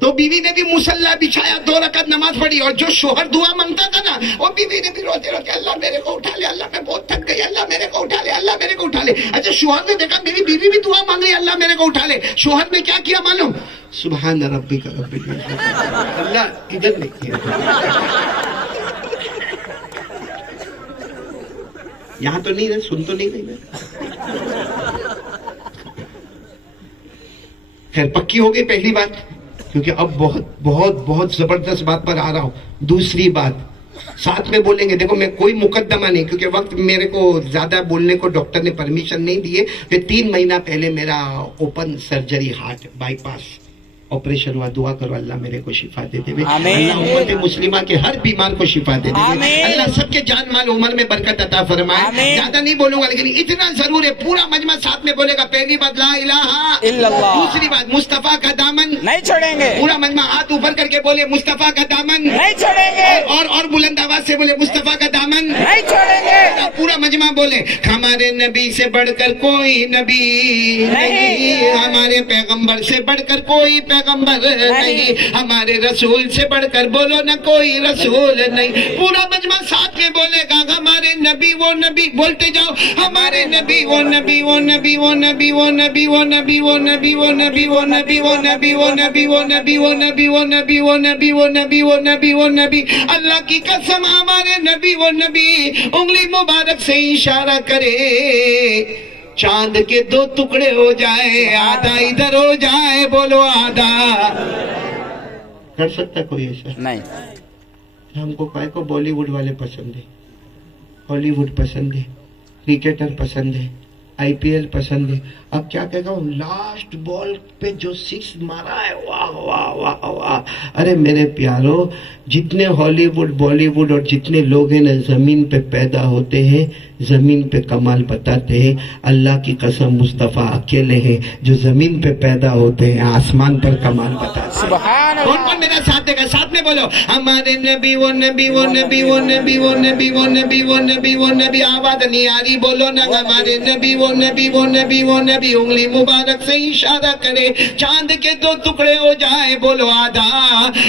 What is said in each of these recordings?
تو بیوی نے بھی مصلی بچھایا، 2 رکعت نماز پڑھی، اور جو شوہر دعا مانگتا تھا نا، وہ بیوی نے بھی روتے روتے اللہ میرے کو اٹھا لے، اللہ میں بہت تھک گئی، اللہ میرے کو اٹھا لے، اللہ میرے کو اٹھا لے۔ اچھا شوہر نے دیکھا بیوی بھی دعا مانگ رہی، اللہ میرے کو اٹھا لے، شوہر نے کیا کیا معلوم؟ سبحان ربک رب العزت، اللہ ادھر نہیں کیا، یہاں تو نہیں رہے، سن تو نہیں رہے۔ خیر پکی ہو گئی پہلی بات، کیونکہ اب بہت بہت بہت زبردست بات پر آ رہا ہوں۔ دوسری بات ساتھ میں بولیں گے، دیکھو میں کوئی مقدمہ نہیں، کیونکہ وقت میرے کو زیادہ بولنے کو ڈاکٹر نے پرمیشن نہیں دیے، کہ 3 مہینہ پہلے میرا open surgery heart by pass operation ہوا، دعا کرو اللہ میرے کو شفا دے دے، اللہ امت مسلمہ کے ہر بیمار کو شفا دے دے، اللہ سب کے جان مال عمر میں برکت عطا فرمائے۔ زیادہ نہیں بولوں گا، لیکن اتنا ضرور ہے، پورا مجمع ساتھ میں بولے گا۔ پہلی بات لا الہ الا اللہ، دوسری بات مصطفیٰ کا دامن نہیں چھوڑیں گے، پورا مجمع ہاتھ اوپر کر کے بولے مصطفیٰ کا دامن نہیں چھوڑیں گے، اور بلند آواز سے بولے مصطفیٰ کا دامن نہیں چھوڑیں گے، پورا مجمع بولے ہمارے نبی سے بڑھ کر کوئی نبی نہیں، ہمارے پیغمبر سے بڑھ کر کوئی پیغمبر نہیں، ہمارے رسول سے بڑھ کر بولو نہ کوئی رسول نہیں۔ پورا مجمع ساتھ میں بولے گا ہمارے نبی وہ نبی، بولتے جاؤ ہمارے نبی وہ نبی وہ نبی وہ نبی وہ نبی وہ نبی وہ نبی وہ نبی وہ نبی وہ نبی وہ نبی وہ نبی وہ نبی وہ نبی وہ نبی وہ نبی وہ نبی وہ نبی، اللہ کی قسم ہمارے نبی وہ نبی انگلی مبارک سے اشارہ کرے، چاند کے 2 ٹکڑے ہو جائے، آدھا ادھر ہو جائے، بولو آدھا۔ کر سکتا کوئی ایسا؟ نہیں۔ ہم کو پائے کو بالی ووڈ والے پسند ہے، ہالی ووڈ پسند ہے، کرکٹر پسند ہے، آئی پی ایل پسند ہے۔ اب کیا کہتا ہوں، لاسٹ بال پہ جو 6 مارا ہے، واہ واہ واہ واہ۔ ارے میرے پیارو، جتنے ہالی ووڈ بالی ووڈ اور جتنے لوگ ہیں نا زمین پہ پیدا ہوتے ہیں، زمین پہ کمال بتاتے ہیں، اللہ کی قسم مصطفیٰ اکیلے ہیں جو زمین پہ پیدا ہوتے ہیں، آسمان پر کمال بتاتے ہیں۔ سبحان اللہ۔ کون کون میرا ساتھ دے گا؟ ساتھ میں بولو ہمارے نبی وہ نبی وہ نبی وہ نبی وہ نبی وہ نبی وہ نبی وہ نبی، آواز نہیں آ رہی، بولو نا ہمارے نبی وہ نبی وہ نبی وہ نبی، انگلی مبارک سے اشارہ کرے، چاند کے 2 ٹکڑے ہو جائے، بولو آدھا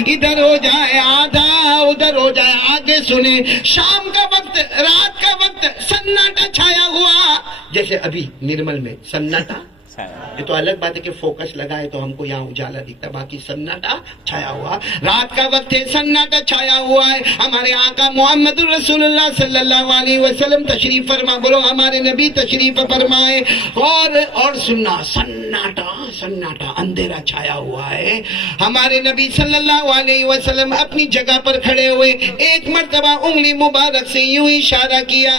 ادھر ہو جائے، آدھا ادھر ہو جائے۔ آگے سنیں، شام کا وقت، رات کا وقت، سناٹا چھایا ہوا، جیسے ابھی نرمل میں سناٹا، یہ تو الگ بات ہے کہ فوکس لگائے تو ہم کو یہاں اجالا دکھتا، باقی سناٹا چھایا ہوا، رات کا وقت ہے، سناٹا چھایا ہوا ہے، ہمارے آقا محمد رسول اللہ صلی اللہ علیہ وسلم تشریف فرما، بولو ہمارے نبی تشریف فرمائے، اور سننا، سناٹا سناٹا، اندھیرا چھایا ہوا ہے، ہمارے نبی صلی اللہ علیہ وسلم اپنی جگہ پر کھڑے ہوئے، ایک مرتبہ انگلی مبارک سے یوں اشارہ کیا،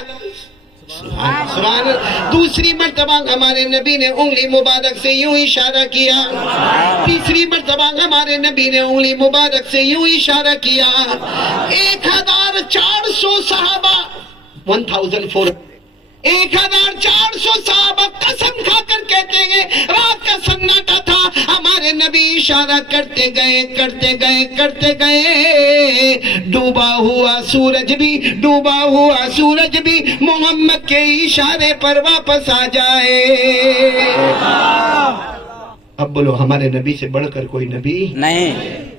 سبحان، دوسری مرتبہ ہمارے نبی نے انگلی مبارک سے یوں اشارہ کیا، تیسری مرتبہ ہمارے نبی نے انگلی مبارک سے یوں اشارہ کیا، 1400 صحابہ 1400 صحابہ قسم کھا کر کہتے ہیں رات کا سناٹا تھا، ہمارے نبی اشارہ کرتے گئے کرتے گئے کرتے گئے، ڈوبا ہوا سورج بھی محمد کے اشارے پر واپس آ جائے۔ اب بولو ہمارے نبی سے بڑھ کر کوئی نبی نہیں،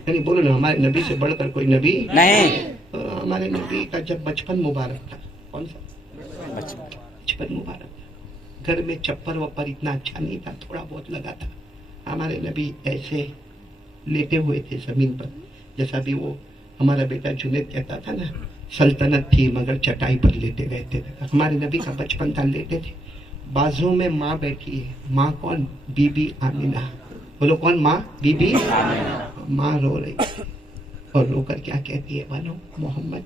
یعنی بولو نا ہمارے نبی سے بڑھ کر کوئی نبی نہیں۔ ہمارے نبی کا جب بچپن مبارک تھا، کون سا بچپن مبارک تھا، گھر میں چپر وپر اتنا اچھا نہیں تھا، تھوڑا بہت لگا تھا، ہمارے نبی ایسے لیٹے ہوئے تھے زمین پر، جیسا بھی وہ ہمارا بیٹا جنید کہتا تھا نا، سلطنت تھی مگر چٹائی پر لیٹے رہتے تھے، ہمارے نبی کا بچپن تھا، لیٹے تھے، بازوں میں ماں بیٹھی ہے، ماں کون؟ بی بی آمینہ، بولو کون ماں؟ بی بی ماں رو رہی اور رو کر کیا کہتی ہے؟ بولو محمد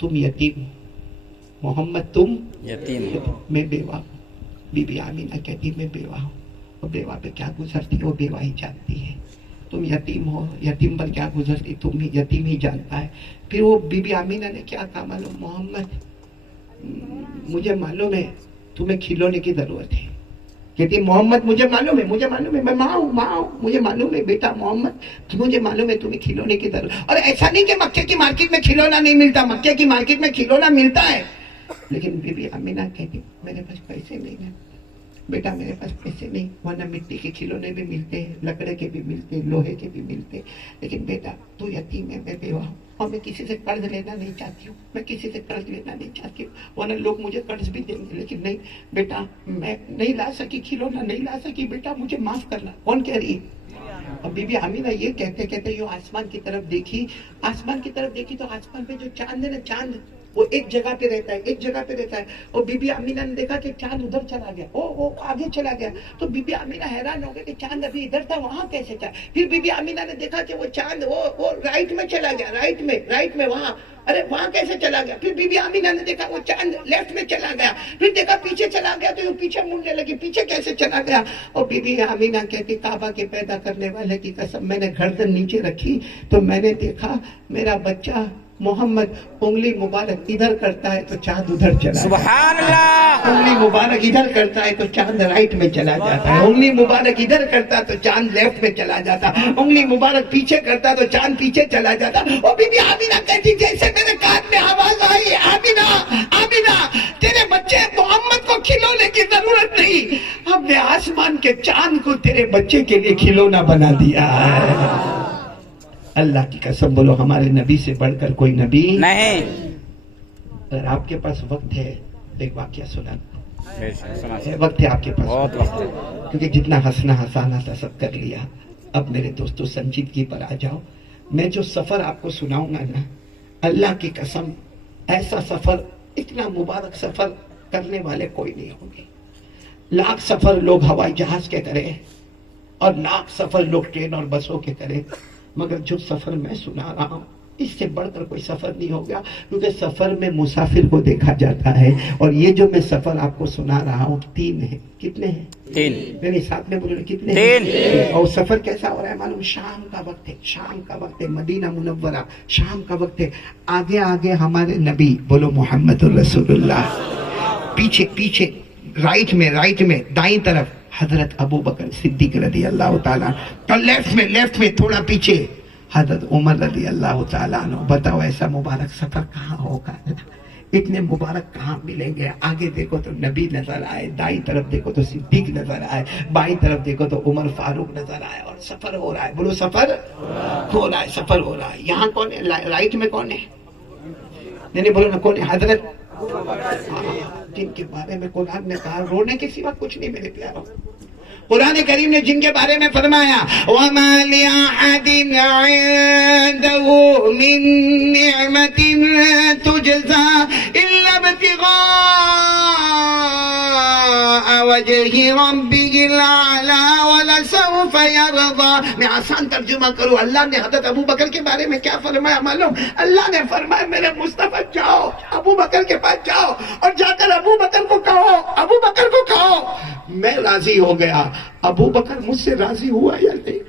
تم یتیم ہو، محمد تم یتیم ہو، میں بیوہ ہوں۔ بی بی آمینہ کہتی میں بیوہ ہوں، اور بیوہ پہ کیا گزرتی وہ بیوہ ہی جانتی ہے، تم یتیم ہو، یتیم پر کیا گزرتی تم ہی، یتیم ہی جانتا ہے۔ پھر وہ بی بی آمینہ نے کیا کہا معلوم؟ محمد مجھے معلوم ہے تمہیں کھلونے کی ضرورت ہے، کہتی محمد مجھے معلوم ہے میں ماں ہوں، مجھے معلوم ہے بیٹا محمد، مجھے معلوم ہے تمہیں کھلونے کی ضرورت، اور ایسا نہیں کہ مکے کی مارکیٹ میں کھلونا نہیں ملتا، مکے کی مارکیٹ میں کھلونا ملتا ہے، لیکن بی بی آمینہ کہتی میرے پاس پیسے نہیں ہیں، बेटा मेरे पास पैसे नहीं, वरना मिट्टी के खिलौने भी मिलते हैं, लकड़े के भी मिलते हैं, लोहे के भी मिलते हैं, लेकिन बेटा तू यतीम है, मैं बेवा हूँ और मैं किसी से कर्ज लेना नहीं चाहती हूँ, मैं किसी से कर्ज लेना नहीं चाहती हूँ, वरना लोग मुझे कर्ज भी देंगे, लेकिन नहीं बेटा मैं नहीं ला सकी खिलौना, नहीं ला सकी, बेटा मुझे माफ करना। कौन कह रही है? और बीबी आमीना ये कहते कहते यो आसमान की तरफ देखी, आसमान की तरफ देखी तो आसमान पे जो चांद है ना, चांद वो एक जगह पे रहता है, एक जगह पे रहता है। और बीबी आमीना ने देखा कि चांद उधर चला गया, ओ आगे चला गया। तो बीबी आमीना हैरान हो गई कि चांद अभी इधर था, वहां कैसे चला? फिर बीबी आमीना ने देखा कि वो चांद वो राइट में चला गया, राइट में वहां, अरे वहां कैसे चला गया? फिर बीबी आमीना ने देखा वो चांद लेफ्ट में चला गया, फिर देखा पीछे चला गया, तो वो पीछे मुड़ने लगी, पीछे कैसे चला गया? और बीबी आमीना कहती काबा के पैदा करने वाले की कसम, मैंने गर्दन नीचे रखी तो मैंने देखा मेरा बच्चा मोहम्मद उंगली मुबारक इधर करता है तो चांद उधर चला, सुभान अल्लाह। उंगली मुबारक इधर करता है तो चांद राइट में चला जाता है, उंगली मुबारक इधर करता तो चांद लेफ्ट में चला जाता, उंगली मुबारक पीछे करता तो चांद पीछे चला जाता। और बीबी आमीना कहती जैसे मेरे कान में आवाज आई, आमीना आमीना तेरे बच्चे मोहम्मद को खिलौने की जरूरत नहीं, हमने आसमान के चांद को तेरे बच्चे के लिए खिलौना बना दिया है। अल्लाह की कसम बोलो हमारे नबी से बढ़कर कोई नबी नहीं। अगर आपके पास वक्त है एक वाक्य सुना, सुना वक्त है आपके पास, बहुत वक्त है। क्योंकि जितना हंसना हंसाना था सब कर लिया। अब मेरे दोस्तों संजीदगी पर आ जाओ। मैं जो सफर आपको सुनाऊंगा ना, अल्लाह की कसम ऐसा सफर, इतना मुबारक सफर करने वाले कोई नहीं होंगे। लाख सफर लोग हवाई जहाज के करें और लाख सफर लोग ट्रेन और बसों के करें, मगर जो सफर मैं सुना रहा हूँ इससे बढ़कर कोई सफर नहीं होगा, क्योंकि सफर में मुसाफिर को देखा जाता है। और ये जो मैं सफर आपको सुना रहा हूँ 3 है। कितने हैं? 3। मेरे साथ में बोलो कितने 3। हैं? और सफर कैसा हो रहा है मालूम? शाम का वक्त है, शाम का वक्त है, मदीना मुनव्वरा शाम का वक्त है। आगे आगे हमारे नबी बोलो मोहम्मदुर रसूलुल्लाह, पीछे पीछे राइट में दाईं तरफ हजरत अबू बकर सिद्दीक रदी अल्लाह ताला, और लेफ्ट में थोड़ा पीछे हजरत उमर रदी अल्लाह ताला अन्हु। बताओ ऐसा मुबारक सफर कहाँ होगा? इतने मुबारक कहाँ मिलेंगे? आगे देखो तो नबी नजर आए, दाईं तरफ देखो तो सिद्दीक नजर आए, बाईं तरफ देखो तो उमर फारूक नजर आए, और सफर हो रहा है। बोलो सफर हो रहा है, सफर हो रहा है। यहाँ कौन है? राइट में कौन है? नहीं बोलो ना, कौन है? हजरत जिनके बारे में कुरान ने कहा रोने के सिवा कुछ नहीं मेरे प्यारों। कुरान करीम ने जिनके बारे में फरमाया वमा लिअहदिन इंदहु मिन निअमतिन तुजज़ा इल्ला बितिग़ा वजहि रब्बिहिल आला वलसौफ यरदा। मैं आसान तर्जुमा करूं। अल्लाह ने हजरत अबू बकर के बारे में क्या फरमाया मालूम? अल्लाह ने फरमाया मेरे मुस्तफा जाओ अबू बकर के पास जाओ और जाकर अबू बकर को कहो मैं राजी हो गया। अबू बकर मुझसे राजी हुआ या नहीं?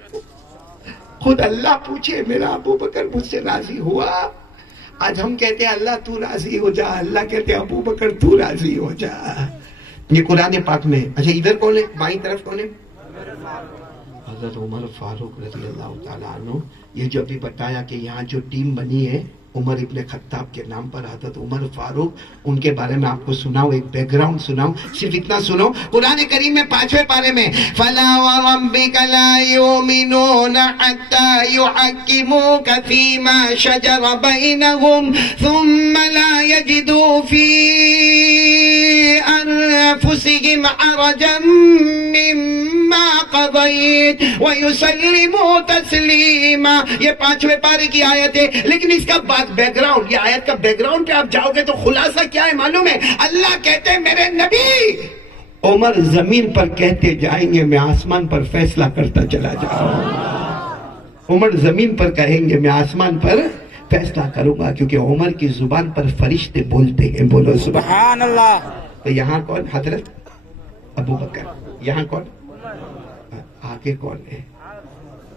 खुद अल्लाह पूछे मेरा अबू बकर मुझसे राजी हुआ? आज हम कहते हैं अल्लाह तू राजी हो जा, अल्लाह कहते हैं अबू बकर तू राजी हो जा। ये कुरान पाक में। अच्छा इधर कौन है? बाईं तरफ कौन है? हजरत उमर फारूक रज़ी अल्लाह ताला अन्हु। ये जो अभी बताया कि यहाँ जो टीम बनी है उमर इब्ने खत्ताब के नाम पर, हजरत उमर फारूक, उनके बारे में आपको सुनाओ, एक बैकग्राउंड सुनाओ। सिर्फ इतना सुनो, कुरान करीम में 5वें पारे में फला व रब्बिका ला युमिनूना हत्ता युहक्किमूका फीमा शजरा बैनहुम थुम्मा ला यजिदू फी अनफुसिहिम हरजन मिम्मा क़ज़ैत व युसल्लिमू तस्लीमा। ये 5वें पारे की आयत है, लेकिन इसका बैकग्राउंड, ये आयत का बैकग्राउंड पे आप जाओगे तो खुलासा क्या है मालूम है? अल्लाह कहते हैं मेरे नबी उमर जमीन पर कहते जाएंगे मैं आसमान पर फैसला करता चला जाऊं। उमर जमीन पर कहेंगे मैं आसमान पर फैसला करूंगा, क्योंकि उमर की जुबान पर फरिश्ते बोलते हैं। बोलो सुभान अल्लाह। तो यहाँ कौन? हजरत अबू बकर। यहाँ कौन? आगे कौन है?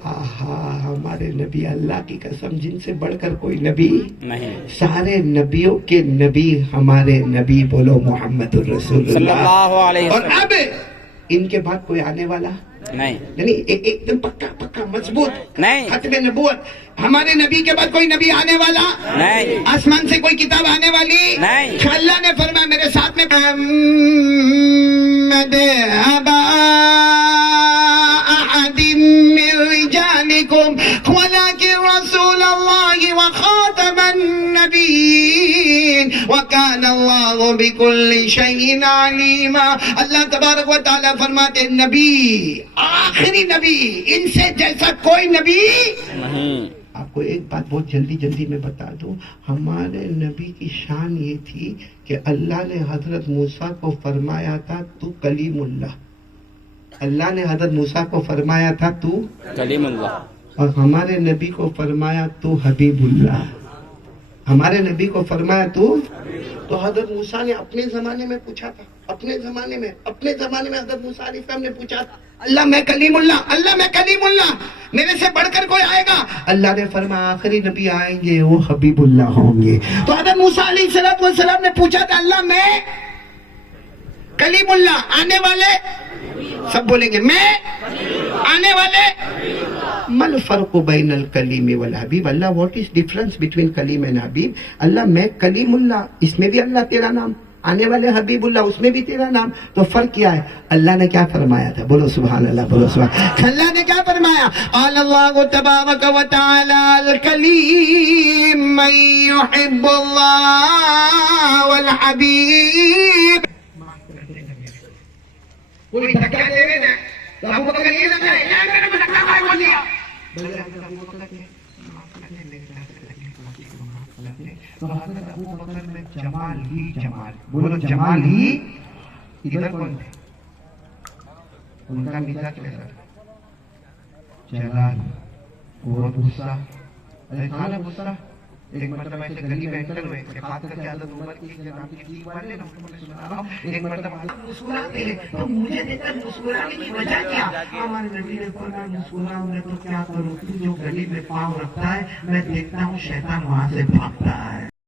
आहा हमारे नबी, अल्लाह की कसम जिनसे बढ़कर कोई नबी नहीं। सारे नबियों के नबी हमारे नबी बोलो मोहम्मदुर रसूलुल्लाह सल्लल्लाहु अलैहि वसल्लम। और अब इनके बाद कोई आने वाला नहीं, यानी एकदम पक्का मजबूत नहीं। खत्म नबूवत। हमारे नबी के बाद कोई नबी आने वाला नहीं। आसमान से कोई किताब आने वाली नहीं। तो अल्लाह ने फरमाया मेरे साथ में अल्लाह तबारक व तआला फरमाते नबी आखिरी नबी इनसे जैसा कोई नबी नहीं। आपको एक बात बहुत जल्दी जल्दी में बता दूं, हमारे नबी की शान ये थी कि अल्लाह ने हजरत मूसा को फरमाया था तू कलीमुल्लाह। अल्लाह ने हजरत मूसा को फरमाया था तू कलीमुल्लाह। और हमारे नबी को फरमाया तू हबीबुल्लाह। हमारे नबी को फरमाया तू। तो हजरत मूसा ने अपने जमाने में पूछा था, अपने जमाने में हजरत मूसा अलैहिस्सलाम ने पूछा अल्लाह मैं कलीमुल्लाह, अल्लाह मैं कलीमुल्लाह, मेरे से बढ़कर कोई आएगा? अल्लाह ने फरमाया आखिरी नबी आएंगे वो हबीबुल्लाह होंगे। तो हजरत मूसा अलैहिस्सलाम ने पूछा था अल्लाह मैं कलीमुल्लाह, आने वाले सब बोलेंगे मैं आने वाले। मल फर्क बैनल कलीम वल हबीब, अल्लाह what is difference between Kaleem and Habeeb? अल्लाह मैं कलीमुल्लाह, इसमें भी अल्लाह तेरा नाम, आने वाले हबीबुल्लाह उसमें भी तेरा नाम, तो फर्क क्या है? अल्लाह ने क्या फरमाया था? बोलो सुभान अल्लाह, बोलो सुभान। अल्लाह ने क्या फरमाया? अल्लाह तबारक व तआला अल कलीम मन युहिब्बुल्लाह वल हबीब। कोई धक्का देवे ना तो अबू बकर ये ना करे, ये मैंने धक्का मार बोल दिया। तो हजरत अबू बकर में जमाल ही जमाल, बोलो जमाल ही। इधर कौन थे? उनका मिजाज कैसा था? जलाल, बहुत गुस्सा। अरे कहाँ ना गुस्सा? एक मतलब ऐसे गली में एंटर हुए कि खास करके हजरत उमर की जनाब की ठीक वाले ना उनको सुना रहा हूं। एक मतलब मुस्कुराते हैं तो मुझे देखकर मुस्कुराने की वजह क्या? हमारे नबी ने फरमाया मुस्कुराऊं मैं तो क्या करूं, तू जो गली में पांव रखता है मैं देखता हूं शैतान वहां से भागता है।